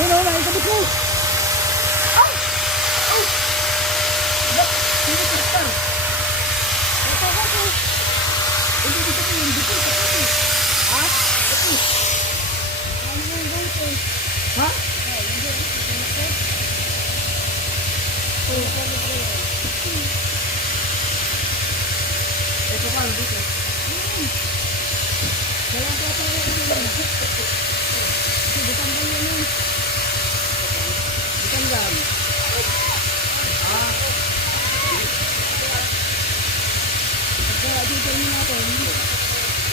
Ayun o, nakikabot mo. Ay! Ay! Ba't? Sino Tristan? Ito ako. Hindi dito ko yung dito. Ha? Ito. Ano yung dito? Ha? Ito pa, dito. Dalang plato na ito lang. Butanggan yan yun. Butanggan. Kaya dito yun natin.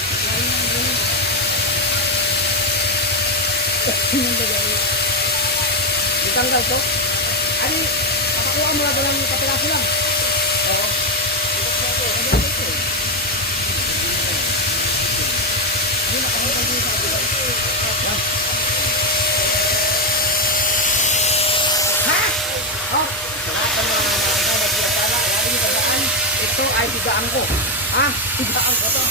Kaya yun ang gano'n. Butanggan to? Ano, kapakuha mo na dalang kapiraso lang. Oo. Hindi nakamutan din sa kapila. Ha? Oh, lahat ng mga nagpapala, lagi nyo tandaan, ito ay tigaan ko. Ha? Tigaan ko to.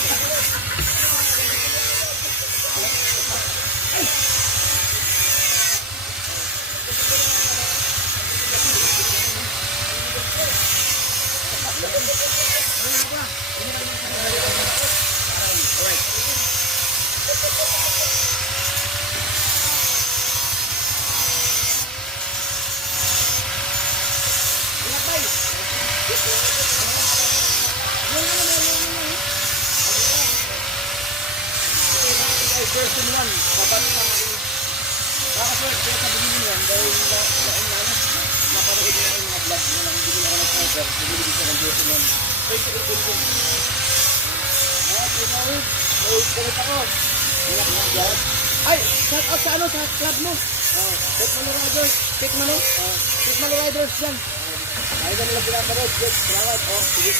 Version 1, sabat sa akin. Nakaswerte kaya sa bigilin yan dahil napanood niya yung mga vlog na lang bigil ako ng sniper, bigil siya ng version 1. Wait, pinawid. May ganit ako. Ingat lang dyan. Ay, shout out sa ano, sa club mo. Tekmano Riders. Tekmano? Tekmano Riders dyan. Ay, na nila pinapanood. Yes, salamat. Sige.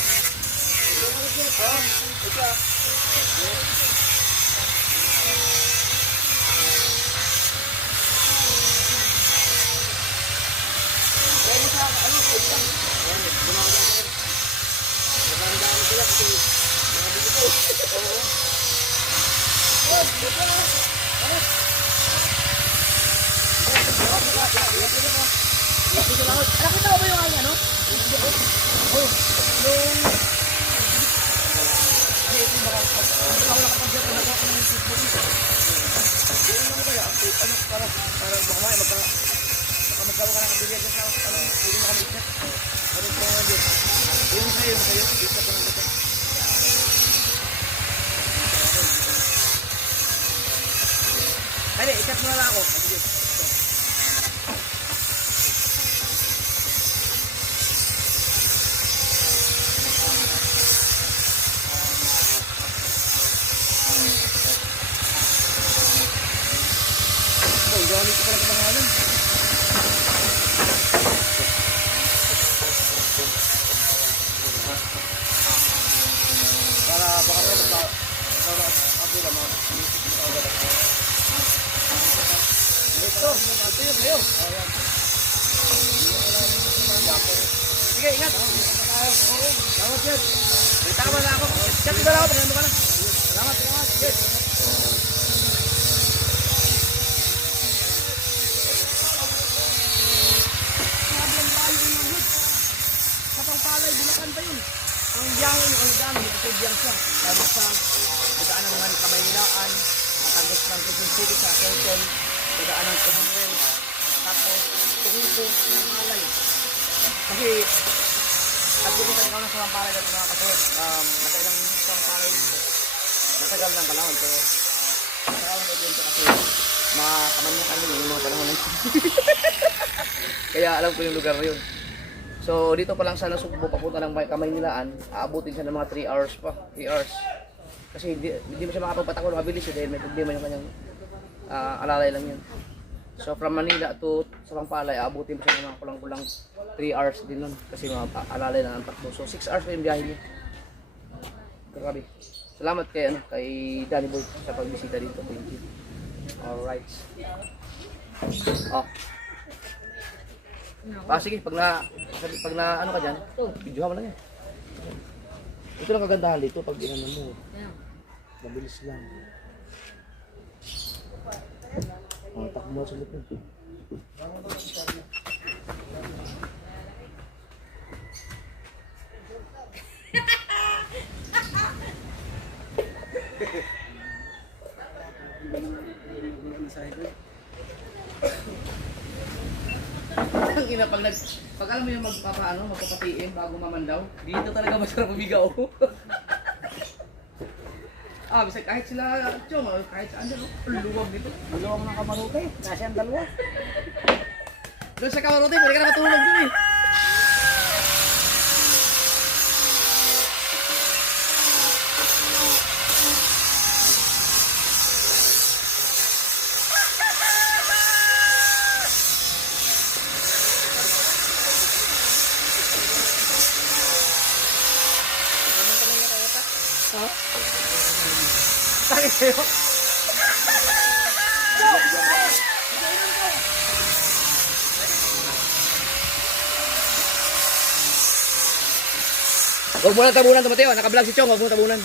Nakita mo ba yung ano? Yung ito baka ako nakapag-share na ako ng Facebook dito. Yung ano kaya, ano para baka magkawa ka ng kabiliyad sa ano, pwede mo kami i-check. Ano po nga dito? Yung sa'yo, dito ko lang dito. Ay, i-check mo na lang ako. Sige. Gamit ko pala pangalan. Para baka may magkakaroon mga ito yun kayo. Sige, ingat. Salamat yan. Berita ka ba na ako? Chat ko na ako. Pagkano ka na. Salamat. Yes. Palay, Bulacan pa yun. Ang biyangin, ang dami, nagkakibiyang siya. Tapos sa dadaan ng mga Kamaynilaan, matagos ng Quezon City sa Quezon, dadaan ng Commonwealth, tapos tuhupo ng palay. Kasi, pagbulitan ikaw ng Sampalay at mga kasunod, nakailang Sampalay dito. Matagal ng panahon, pero nakailang ko dito kasi makamanyakan yun yung mga panahon ng kaya alam ko yung lugar na yun. So dito pa lang sa Nasugbo papunta ng Kamaynilaan, aabutin siya ng mga 3 hours pa, 3 hours. Kasi hindi mo siya makapagpatakbo ng mabilis dahil may problema yung kanyang alalay lang yun. So from Manila to Sampalay, aabutin mo siya ng mga kulang-kulang 3 hours din nun kasi mga alalay lang ang takbo. So 6 hours pa yung biyahe niya. Grabe. Salamat kay Danny Boy sa pagbisita dito. Thank you. Alright. Sige, pag na ano ka dyan, videohan mo lang yan. Ito lang kagandahan dito pag inanan mo. Mabilis lang. Takbo mo sa likod. Ang ina pag alam mo yung magpapatiim bago mamandaw, dito talaga masarap umigaw. Bisa kahit sila, Chong, kahit saan dyan, luwag dito. Maluwag ng kamaruti. Kasi ang dalawa. Doon sa kamarote, pwede ka na matulog dun eh. Sakit kayo? Huwag mo lang tabunan ito, Mateo. Naka-vlog si Chong, huwag mo tabunan.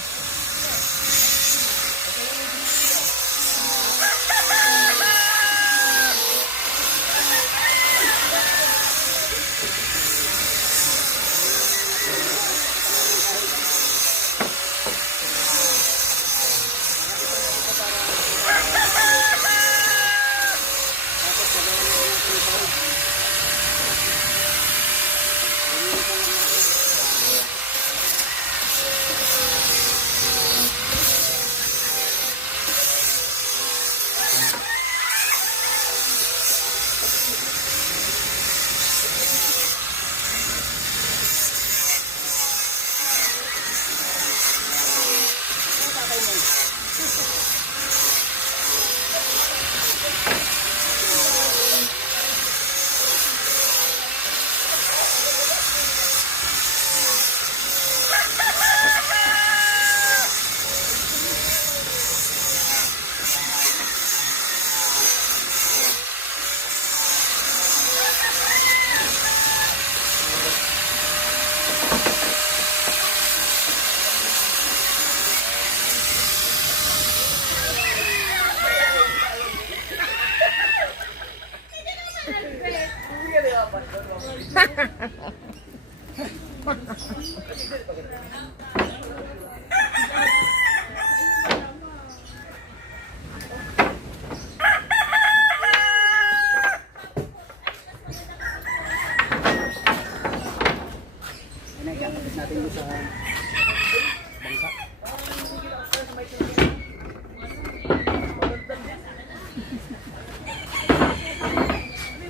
Pinagkakapit natin yung sa bangka.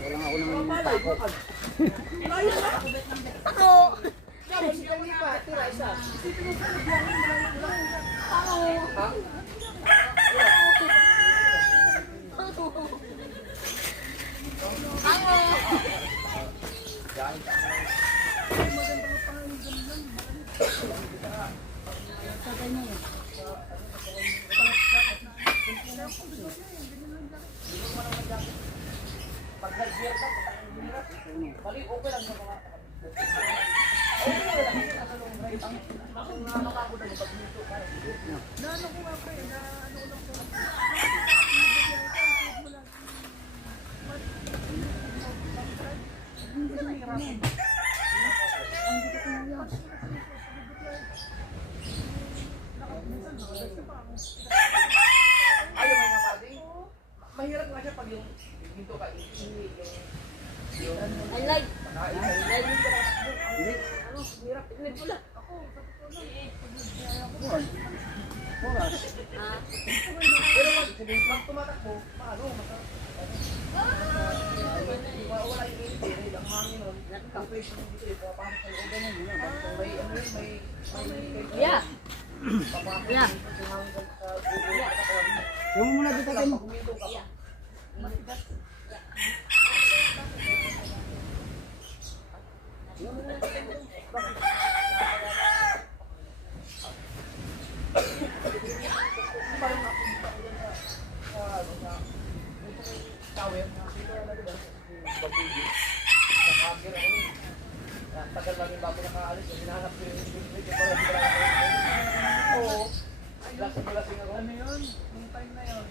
Walang ako naman takot. Ako! Ayaw mo mga pati. Mahirap nga siya pag yung dito ka I like. Hindi. hirap. Inig ko lang. Oras. Pero pag tumatakbo, paano? Wala yung init. Ang hangin nun. Kapag dito eh, papasok sa loob. Ganyan muna. May ano yun, may Yeah. papasok Yeah. dito. Sumangin ka sa gulo. Yung muna dito kayo. Pag huminto ka. Tagal lang yung bago nakaalis. Hinahanap ko yung ibig ko pala. Oo. Lasing ako. Ano yun? Nung time na yun.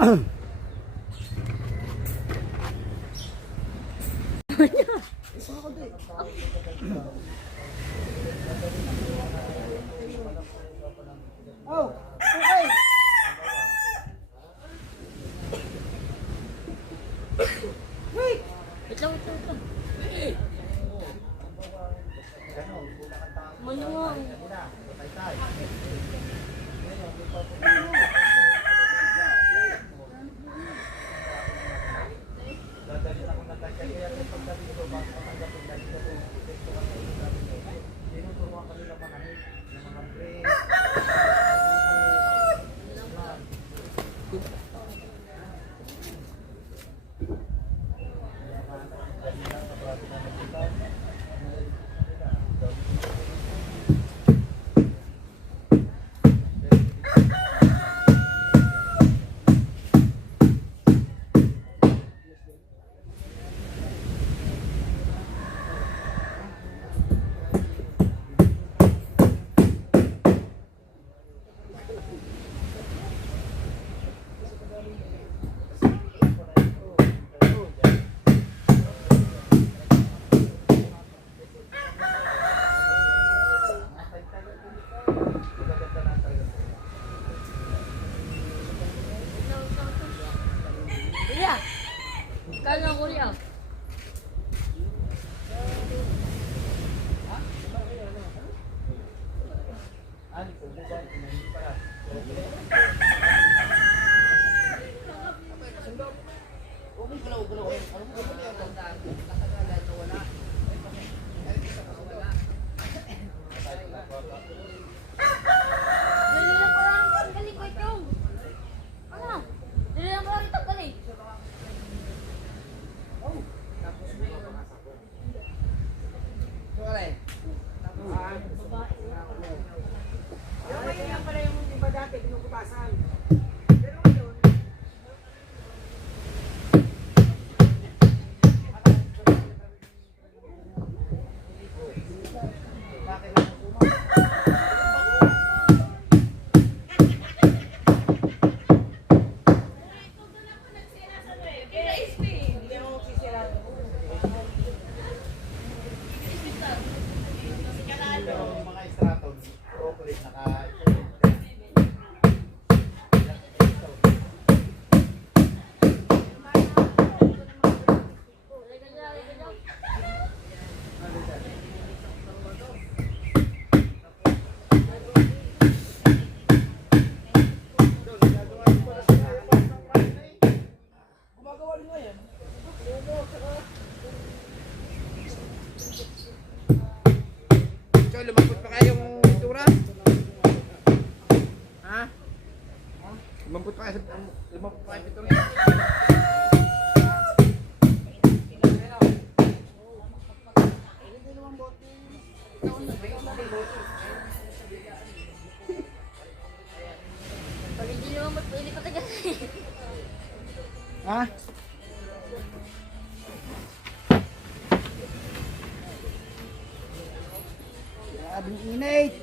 Oh, okay. Wait. Wait lang, wait lang, wait lang. Manuwang. Kuya! Kaya na, kuya. Dali lang ko lang ang galing ko ito. Ano? Dali lang ko lang ito galing. Yung may yan pala yung iba dati, kinukupasan. Mga straton, broccoli, naka... Gumagawa rin nga yan. So, lumapot pa kayong tura? Ha? Lumapot pa kayo sa... Lumapot pa kayo sa tura? Pag hindi naman magpili ko taga. Ha? Grabing init.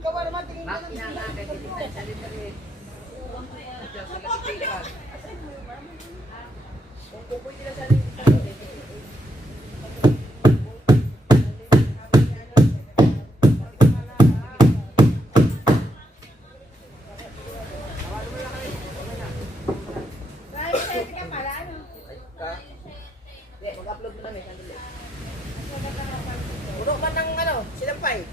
Ikaw ba naman tingin ka ng Mag-upload mo namin. Puno man ng ano, sinampay.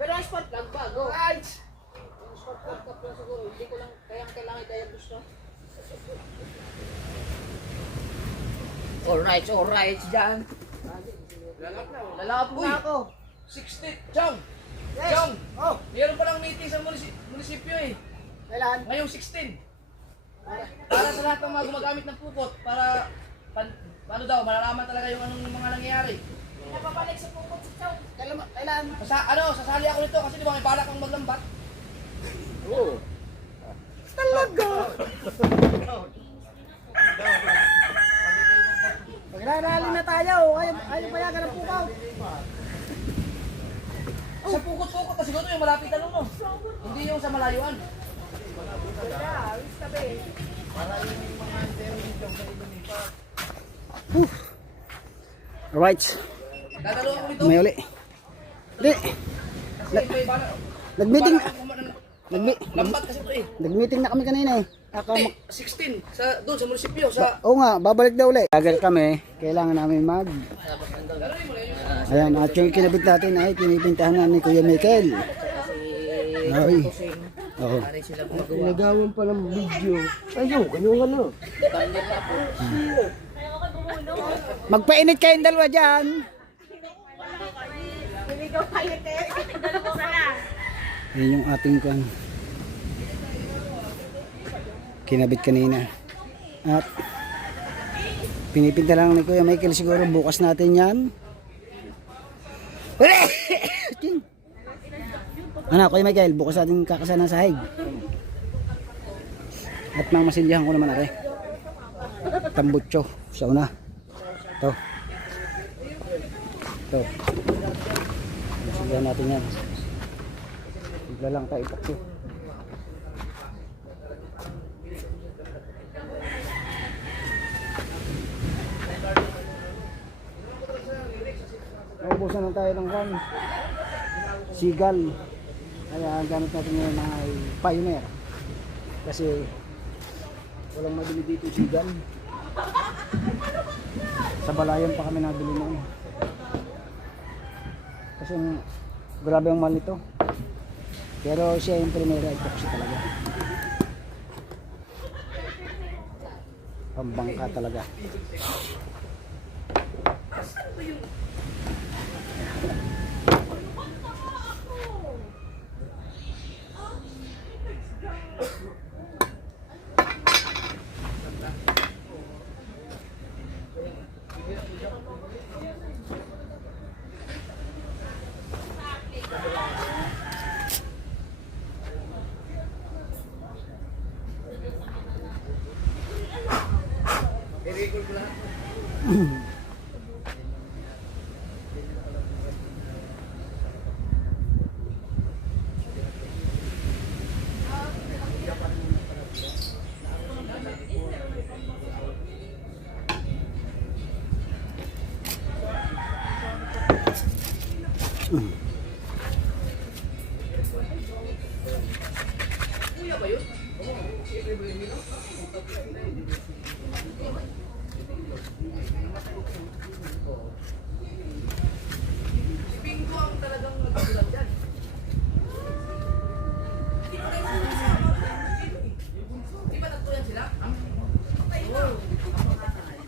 Pero ang spot plug bago. Right. Yung spot plug ka lang siguro. Hindi ko lang kailangan i-diagnose no. Alright dyan. Lalap na ako. 60. Chong! Yes. Chong! Oh, Meron palang meeting sa munisipyo eh. kailan? Ngayong 16. Para sa lahat ng mga gumagamit ng pupot. Para, paano daw, malalaman talaga yung anong mga nangyayari. Napabalik sa pupot si Chong. Kailan? Sasali ako nito kasi di ba may balak kang maglambat? Oo. Talaga? Magrarally na tayo. Ayaw payagan ng pukaw. Sa pukot-pukot na siguro yung malapit na no? Hindi yung sa malayuan. Alright. Dadalo ako nito. May uli. Hindi. Kasi may balak. Nag-meeting. Lambat kasi ito eh. Nag-meeting na kami kanina eh. Hindi, 16. Doon sa munisipyo. Oo nga, babalik daw ulit. Tagal kami, kailangan namin Ayan, at yung kinabit natin ay pinipintahan na ni Kuya Michael. Ay. Oo. Nagawan pa ng video. Ayaw, kanyang ano. Magpainit kayong dalawa dyan. Ayan yung ating kinabit kanina. At pinipinta lang ni Kuya Michael, siguro bukas natin yan. Ano, Kuya Michael, bukas natin kakasan ng sahig. At mang masilyahan ko naman tambutso sa una. Ito. Masilyahan natin yan. Bigla lang tayo ipakyo. Naubusan lang tayo ng sigal. Kaya ang gamit natin ngayon ay Pioneer. Kasi walang mabili dito sigal. Sa Balayan pa kami nabili noon. Kasi grabe ang mahal nito. Pero siya yung primera epoxy talaga. Pambangka talaga.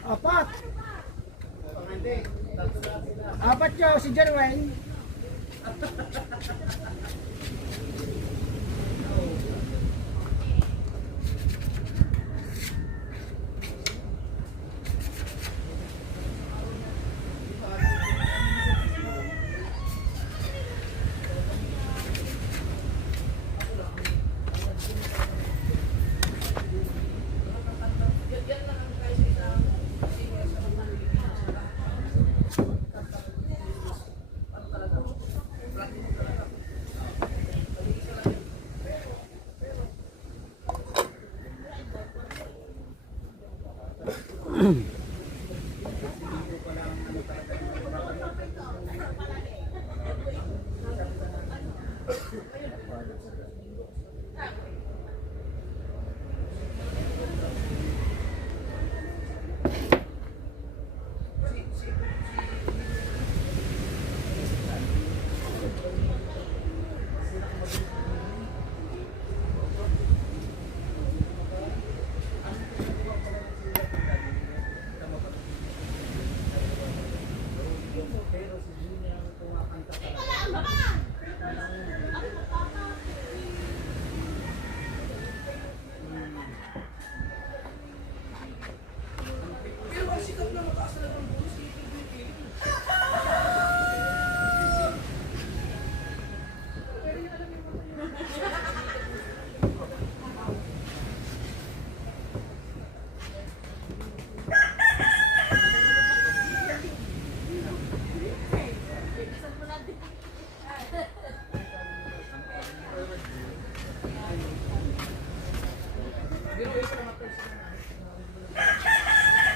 Apat. Apat yun, si Jerwin.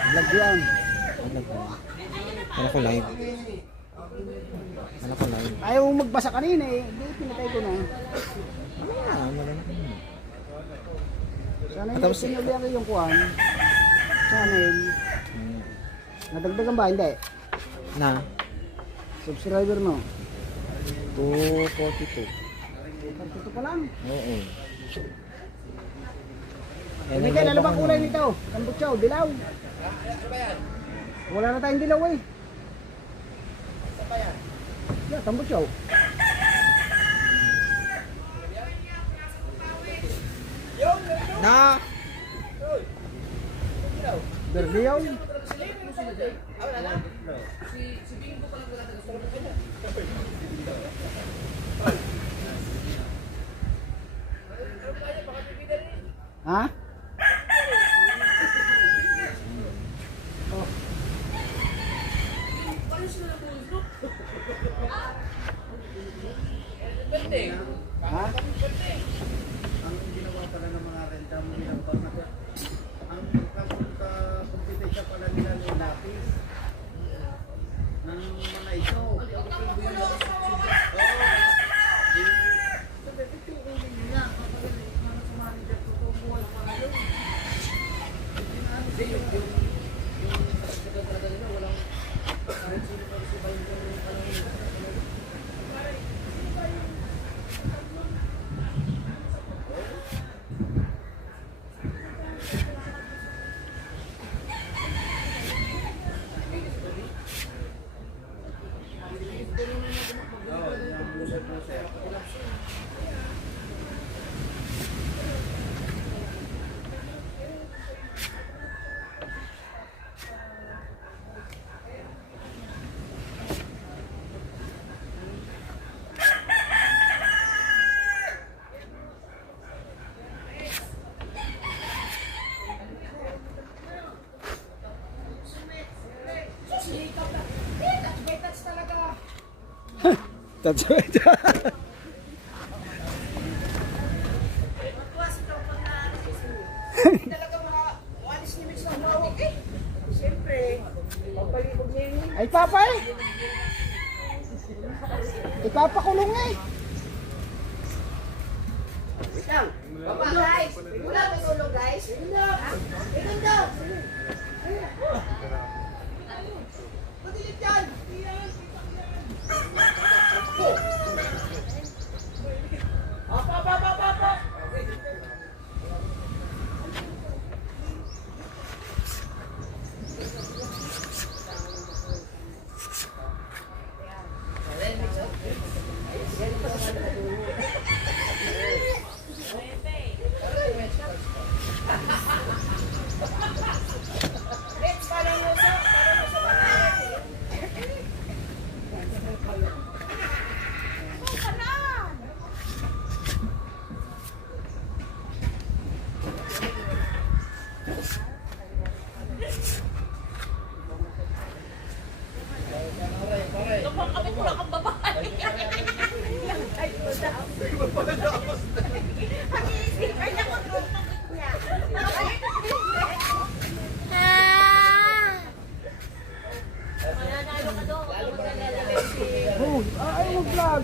Vlog yan. Ano ko live? Ano ko live? Ayaw mong magbasa kanina eh. Hindi, pinatay ko na. Ah, wala na. Sana At yung tapos- sinulihan ko yung kuhan. Channel. Nadagdagan ba? Hindi. Na? Subscriber mo. 242. Ito pa lang. Oo. Hindi kayo, ano bang kulay nito? Tambutsaw, dilaw. Wala na tayong dilaw eh. Yeah, tambutsaw. Na! Berdiyaw. Ha? Oh. Ha? Ang ginawa pala ng mga renta mo nilang pamata, ang competition pala nila ng lapis ng mga ito. Sabi, ito uling nila. Kapag sa manager ko, buhay pa kayo. That's right. Talaga mga walis ni Mix ng hawak eh. Siyempre, pagpalibog niya yun. Ay, papa eh. Ipapakulong eh. Wait lang. Baba guys. Wala may tulong guys. Ito daw. Pagdilit yan. Apa. Oh, ay, mag-vlog.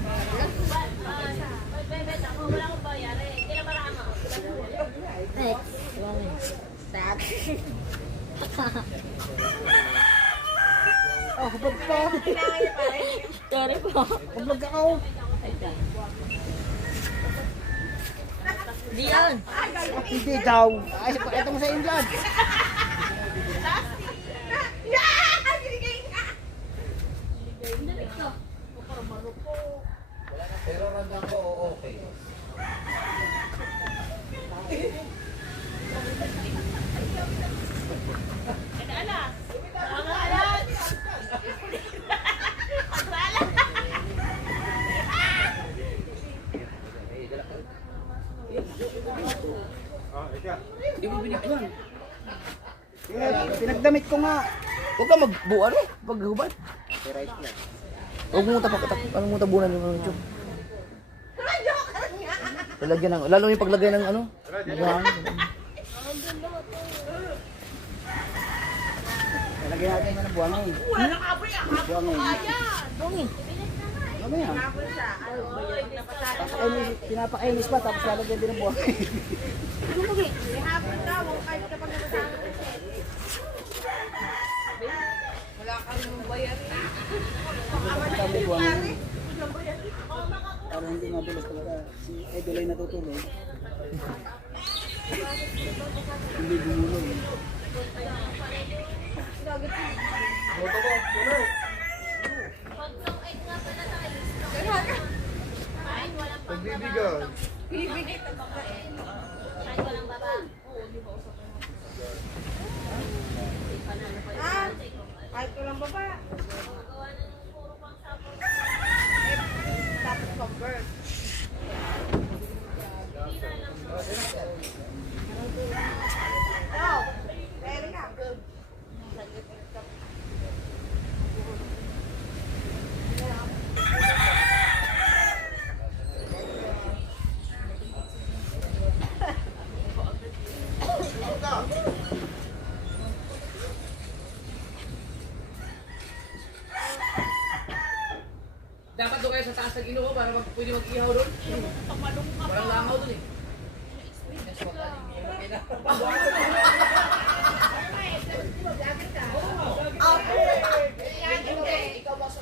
Oh, kapag ka. Sorry po. Kapag ka ako. Di yan. Hindi daw. Ay, ito mo sa inyo dyan. Pero randang ko, okay. Hindi mo binigyan. Pinagdamit ko nga. Huwag ka magbuo paghubad. Huwag mo tabunan yung YouTube. Lalagyan ng, lalo yung paglagay ng ano? Lalagyan natin ng buwangin. Buwangin. Ano yan? Pinapakainis pa tapos lalagyan din ng buwangin. Wala ka nang bayar. Tama yung buwangin. Para hindi madulas talaga. Si Idol ay natutulog. Hindi gumulong. Pagbibigay. Kahit ko lang baba. Tapos convert. Hello. Pwede ka. Dapat doon kayo sa taas ng Ginoo para pwede mag-ihaw doon. Walang langaw doon eh. Ikaw ba sa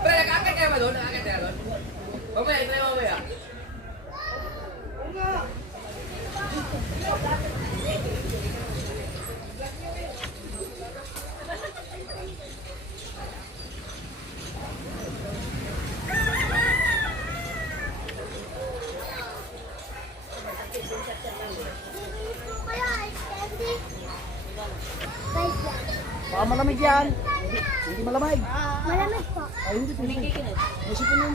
Pero nakakit kayo ba doon? Nakakit kayo doon? Mamaya, ito na mamaya. Baka malamig yan. Hindi malamig. Malamig po. Ay, hindi po. May sipon yun.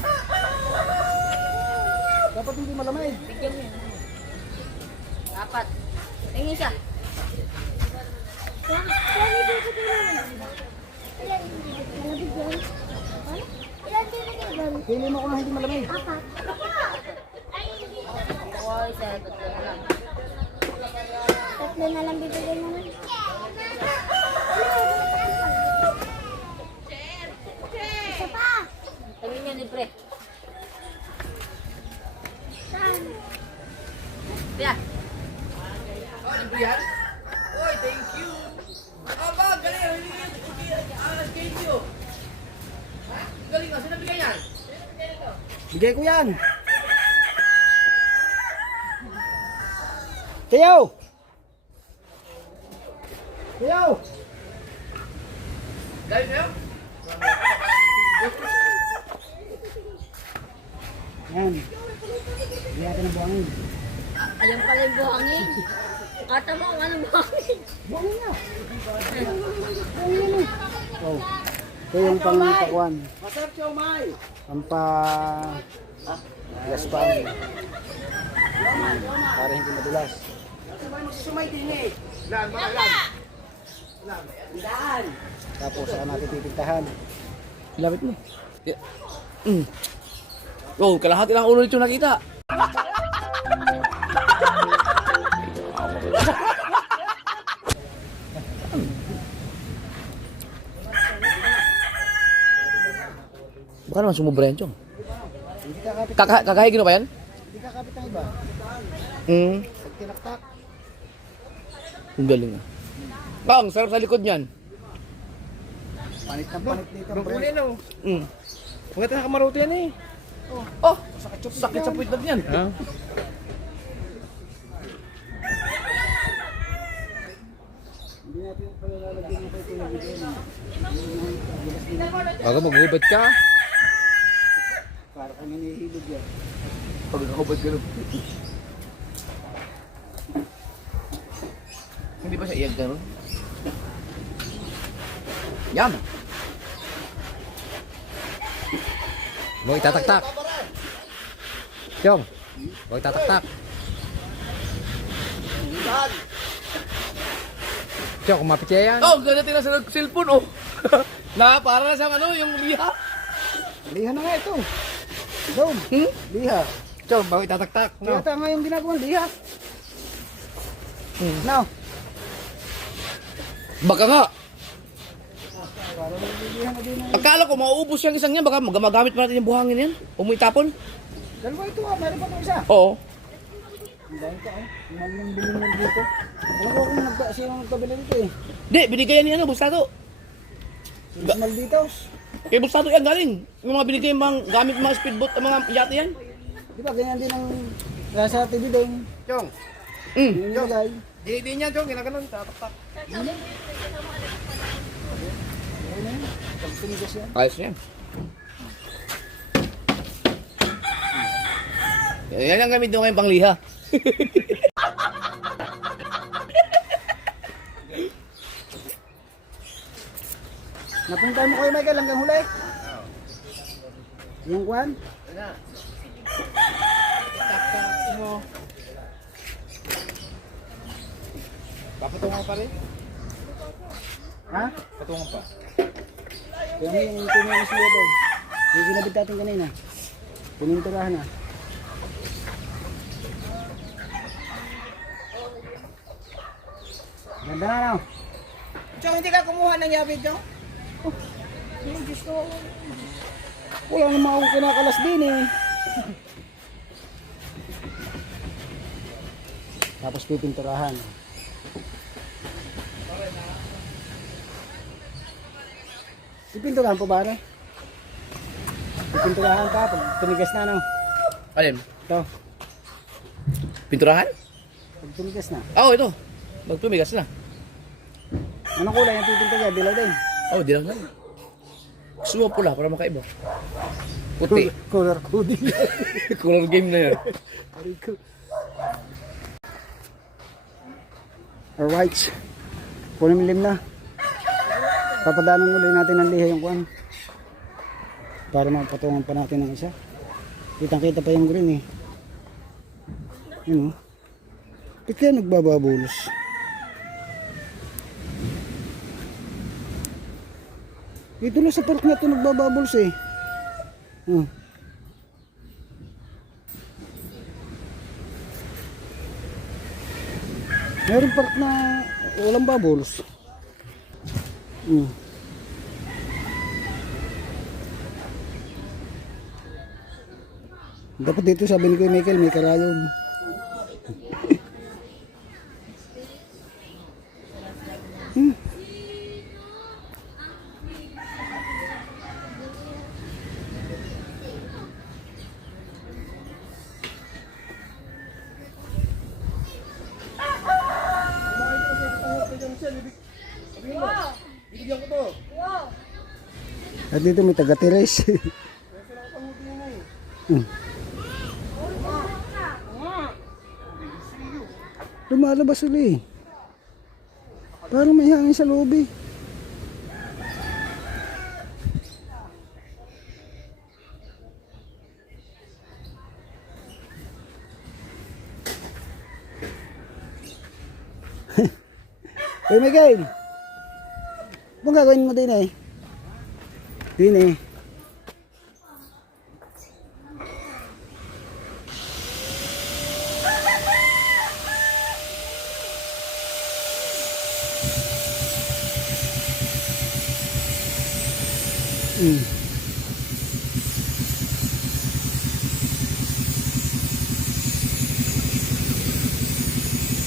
Dapat hindi malamig. Bigyan mo yun. Dapat. Tingin siya. Pili mo kung hindi malamig. Oy, tatlo na lang. Tatlo na lang bibigyan mo nun. Isa pa. Sabi niya ni Pre. Saan? Kaya. Oy, thank you. Aba, galing. Thank you. Galing ka. Sino bigyan yan? Bigay ko yan. Tiyaw! Tiyaw! Galing kayo? Yan. Bigyan natin ng buhangin. Alam pala yung buhangin. Kata mo kung anong buhangin. Buhangin na. Buhangin na. Oh. Ito yung pang-pakuan. Masarap siya umay. Gaspang. Para hindi madulas. Sumay din eh. Lan. Tapos saka natin titintahan. Lapit mo. Oh, kalahati lang ulo nito nakita. Baka naman sumubra yan, Chong. Hindi kakapit, Kakahigin mo ba yan? hindi kakapit ng iba. Pag tinaktak. Ang galing ah. Bang, sarap sa likod niyan. Panit ng panit dito. Pre. Huwag na kamaroto yan eh. Oh, sakit sa puwit na yan. Hindi natin palalalagyan ng kayo na video. Bago maghubad ka. Para kang hinihilog yan. Pag nakubad ka Hindi ba siya iyag gano'n? Yum! Huwag itataktak. Chong, huwag itataktak. Chong, kumapit siya yan. Oh, ganda tira sa cellphone oh. Na, para na siyang ano, yung liha. Liha na nga ito. Doon. Liha. Chong, huwag itataktak. No. Kaya nga yung ginagawa liha. Now. Baka nga. Para liha na din. Akala ko mauubos yung isang yan. Baka magamit pa natin yung buhangin yan. Umuitapon. Dalawa ito ah. Meron pa ito isa. Oo. Ang dahil ka ah. Malang bilingan dito. Alam ko kung siya yung nagkabila dito eh. Di, binigay yan ni ano, Bustato. Mas dito. Kay Bustato yan galing. Yung mga binigay yung mga gamit mga speedboat, ang mga yate yan. Di ba ganyan din ang nasa TV din. Chong, Yung nilagay. di niya Chong, ginaganon, tataktak. Ayun na yun. Pag tinigas yan. Ayos yan. Yan ang gamit nyo ngayong pangliha. Napunta mo kayo Michael hanggang huli. Yung kwan. Papatungan pa rin? Ha? Patungan pa. Kaya mo yung tumiwas niya doon. Yung ginabit natin kanina. Pininturahan na. Ganda na no? Chong, hindi ka kumuha ng yabe, Chong? Wala naman akong kinakalas din eh. Tapos pipinturahan. Pipinturahan po ba rin? Pipinturahan pa pag tinigas na no? Alin? Ito. Pinturahan? Pag tinigas na. Oo, ito. Magtumigas na. Anong kulay ang pipinturahan? Dilaw din. Oh, di lang lang. Gusto mo pula para makaiba. Puti. Color coding. Color game na yan. Alright. Pulimlim na. Papadaanan ulit natin ng liha yung kuan. Para mapatungan pa natin ng isa. Kitang-kita pa yung green eh. Yun o. Ba't kaya nagbababulos? Dito lang sa park na ito nagbababulos eh. Meron park na walang babulos. Dapat dito sabi ni Kuya Michael may karayom. Bibigyan ko to. At dito may taga-teres. Lumalabas ulit. Parang may hangin sa loob eh. Hey Miguel, anong gagawin mo din eh? Din eh.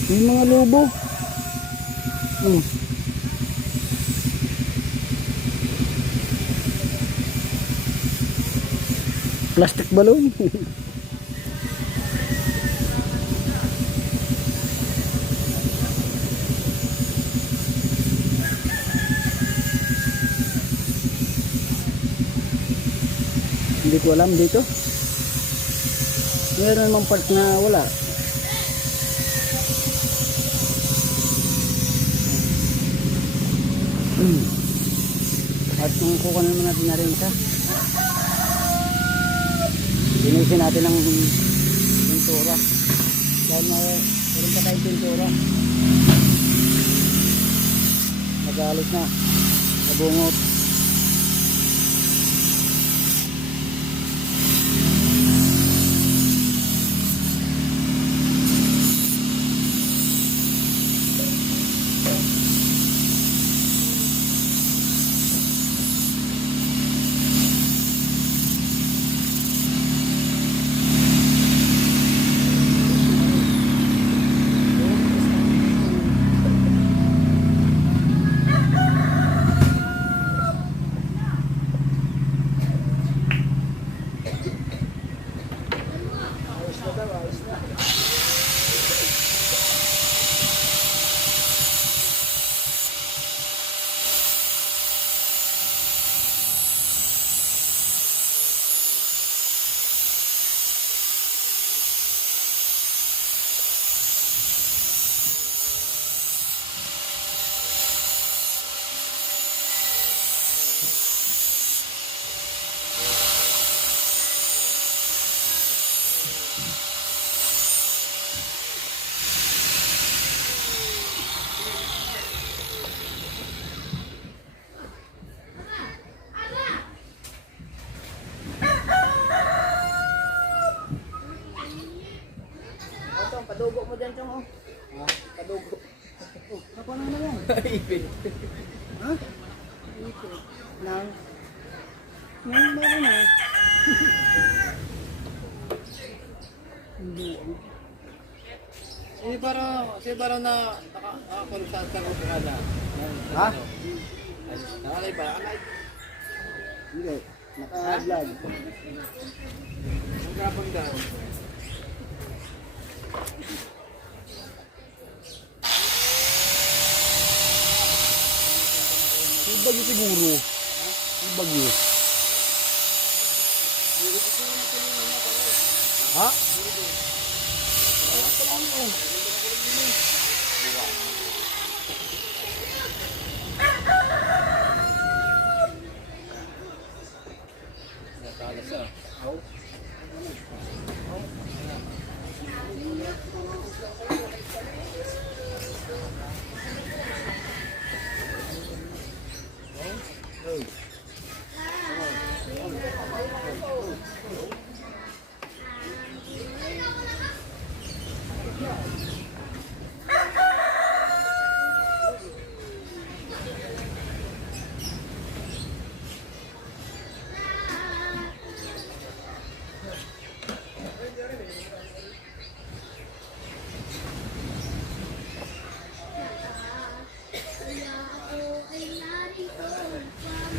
May mga lobo. Plastic balloon. Hindi ko alam dito. Meron namang part na wala. At kung kukunin naman natin na rin isa. Linisin natin ang pintura. Dahil meron pa tayong pintura. Nagalit na. Nabungot. Padugo mo dyan, Chong. Padugo. Ako na yan. Ipin. Ha? Nang? Nang ba na? Hindi. Si Baro na nakakulisan sa kumukada. Ha? Nakalay ba? Hindi. Naka-vlog. Ang grabang daw. Yung bagyo siguro. Yung bagyo. Ha? Kaya ako ay narito upang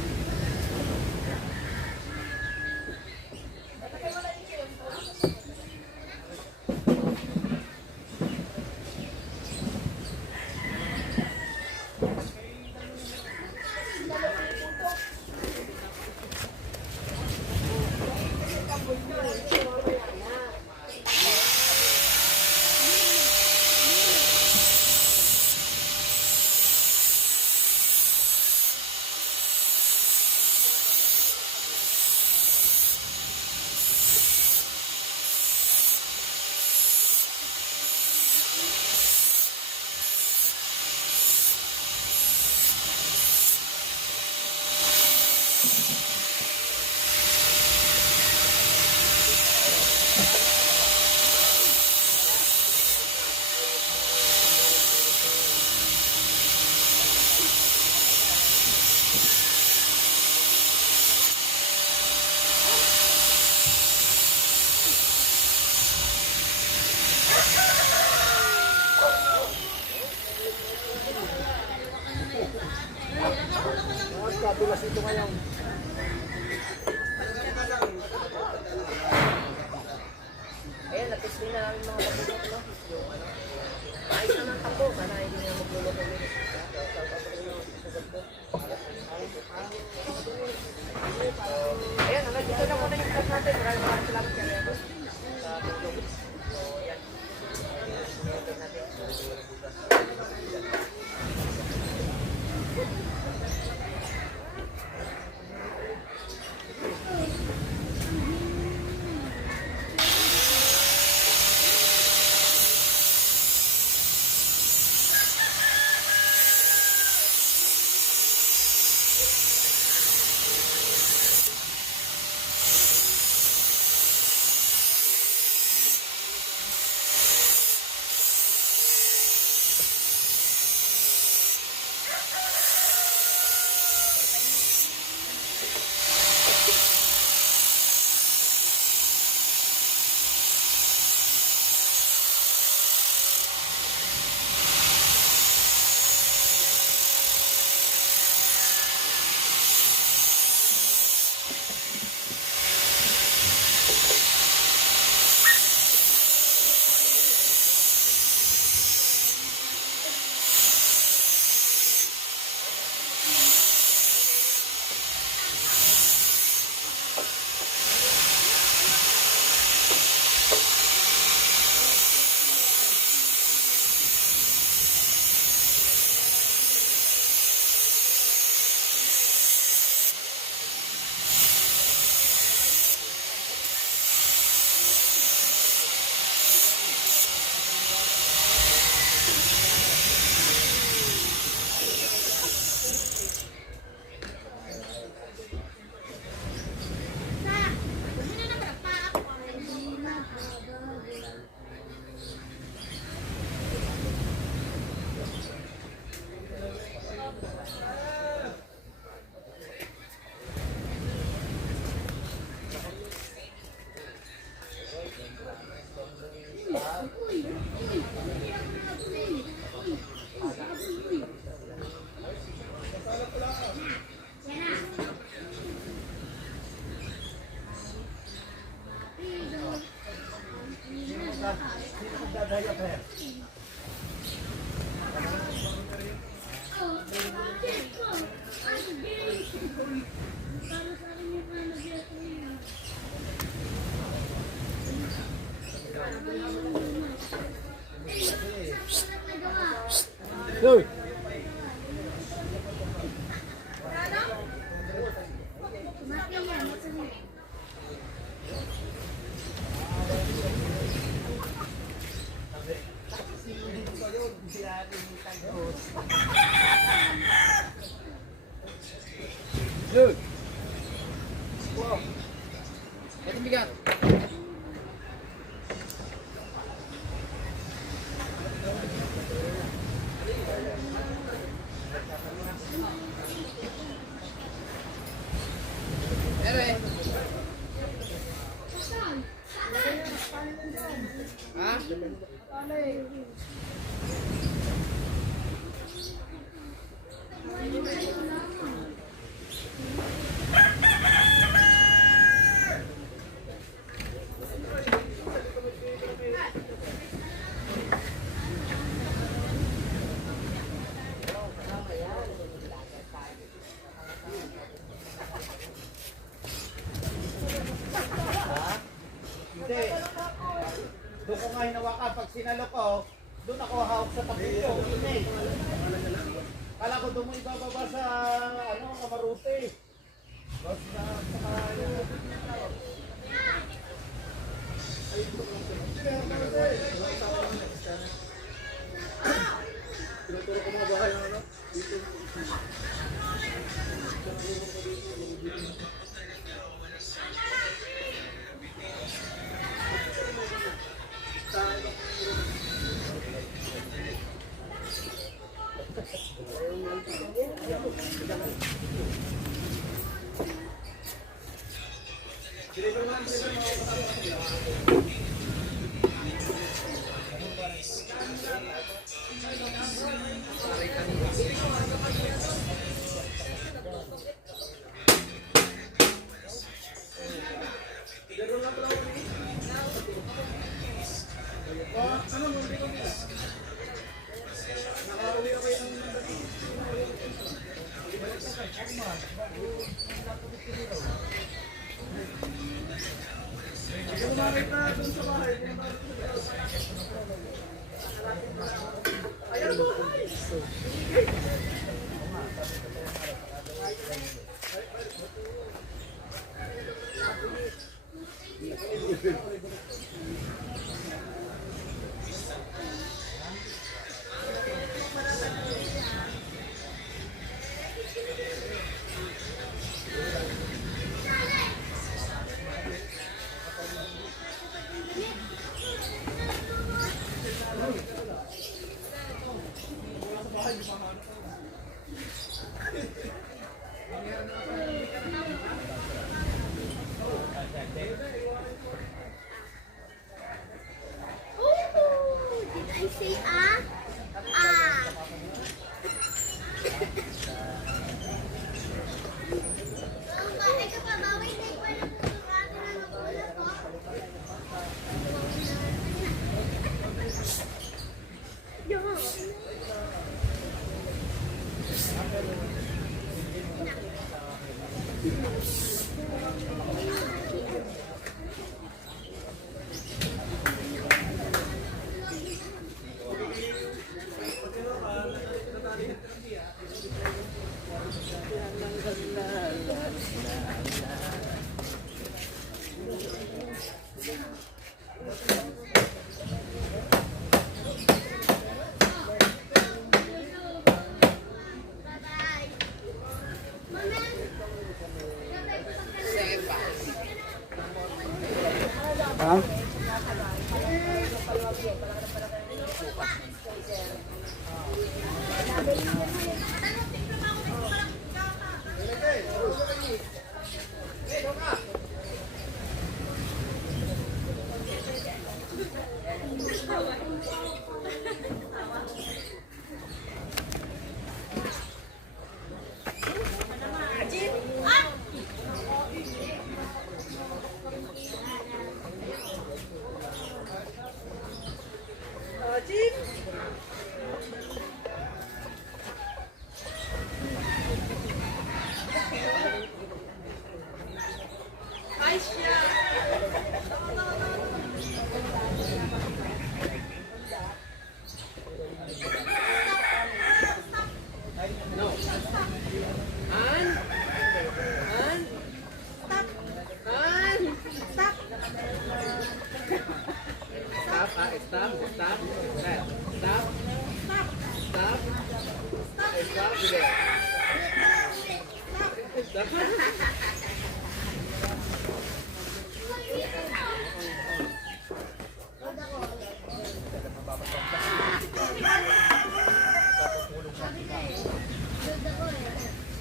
Kadulas ito ngayon. Ayan, natisting na namin mga kapatid, no? Yung ano, ayos na ng takbo, sana hindi na magluloko ulit. Ayan, dito na muna yung vlog natin. Maraming salamat kay Rebo sa tulong. So, ayan. Ito natin. Hoy! Hoy! Wow. Ito bigat. Ha? Hindi. Doon ko nga hinawakan. Pag sinalo ko, doon ako hawak sa tabi ko. Hindi. Kala ko doon mo ibababa sa kamarute. Tapos na saka tinuturo ko mga bahay ng ano? Dito. Ha?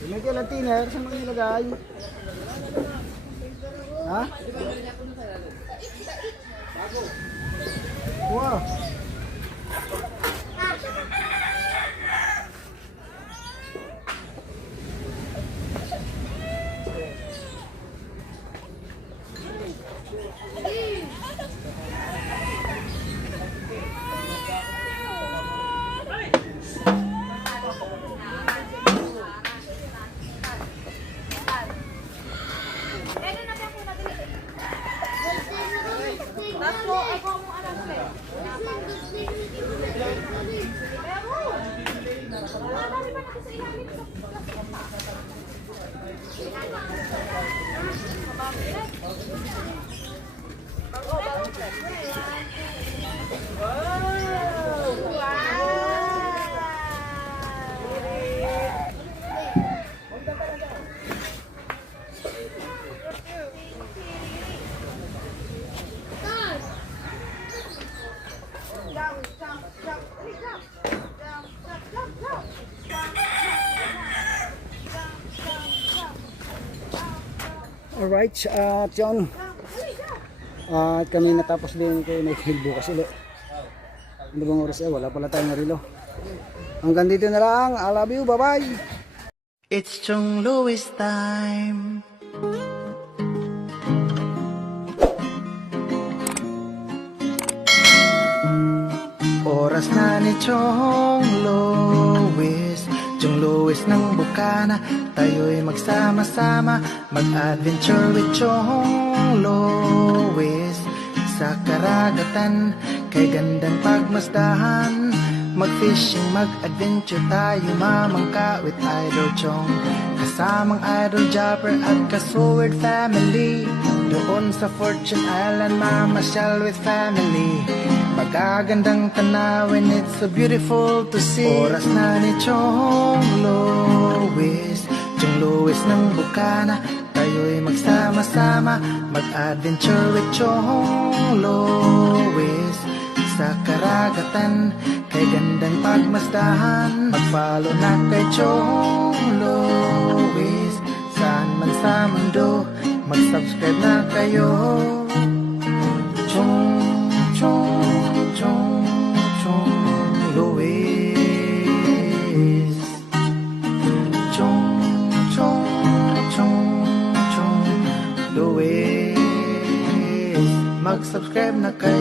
May tiner, saan mo nilagay? Ha? ah. Tapos ako mo alam ko eh. Madali ba natin sa ilalim sa plastic pa? Alright, at yun. At kami natapos din kay Michael bukas ulit. Ano bang oras eh? Wala pala tayong narilo. Hanggang dito na lang. I love you. Bye-bye. It's Chong Louis time. Oras na ni Chong Louis, Chong Louis ng Bukana. Tayo'y magsama-sama, mag-adventure with Chong Louis. Sa karagatan, kay gandang pagmasdahan, mag-fishing, mag-adventure tayo, mamangka with Idol Chong. Kasamang Idol Jopper at ka-Sword family. Doon sa Fortune Island, mamasyal with family. Magagandang tanawin, it's so beautiful to see. Oras na ni Chong Louis, Chong Louis ng Bukana. Tayo'y magsama-sama, mag-adventure with Chong Louis. Sa karagatan, kay gandang pagmasdahan, mag-follow na kay Chong Louis. Saan man sa mundo, mag-subscribe na kayo. Chong Louis. Chong Louis. Mag-subscribe na kayo.